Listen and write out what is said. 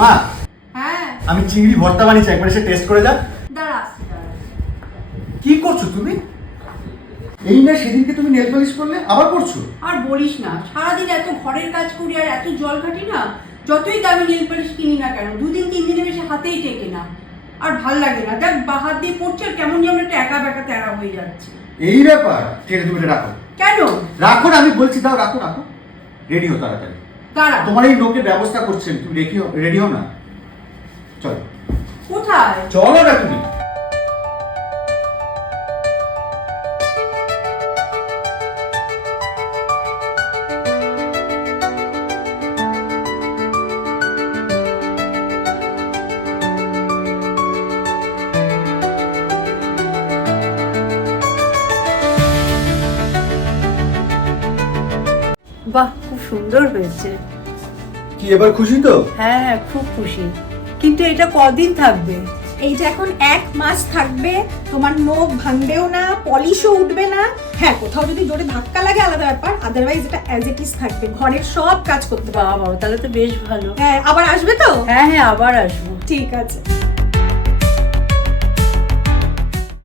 মা, হ্যাঁ আমি চিংড়ি ভর্তা বানিয়েছি, একবার এসে টেস্ট করে যা। দাঁড়া। কি করছো তুমি? এই না সেদিনকে তুমি নেল পলিশ করলে, আবার করছো? আর বলিস না, সারাদিন এত ঘরের কাজ করি আর এত জল ঘাটি না, যতই দামি নেল পালিশ কিনি না কেন 2-3 দিনের বেশি হাতেই টেকে না। আর ভাল লাগে না, দেখ হাত দিয়ে পড়ছে আর কেমন যেমন একটা একা বেকা তেরা হয়ে যাচ্ছে। এই ব্যাপার, ঠিক আছে তুমি এটা রাখো। কেন? রাখো না, আমি বলছি দাও, রাখো রাখো। রেডি হো তাড়াতাড়ি। দাঁড়া। তোমার এই লোকের ব্যবস্থা করছেন, তুমি রেডি হও না। চলো। কোথায়? চলো না তুমি। বাহ, খুব সুন্দর হয়েছে। কি এবার খুশি তো? হ্যাঁ হ্যাঁ, খুব খুশি। কিন্তু এটা কদিন থাকবে? এইটা এখন 1 মাস থাকবে, তোমার নখ ভাঙবেও না, পলিশও উঠবে না। হ্যাঁ, কোথাও যদি জোরে ধাক্কা লাগে আলাদা ব্যাপার, আদারওয়াইজ এটা অ্যাজ ইট ইজ থাকবে, ঘরের সব কাজ করতে পারবে। বাবা, তাহলে তো বেশ ভালো। হ্যাঁ, আবার আসবে তো? হ্যাঁ হ্যাঁ, আবার আসবো। ঠিক আছে।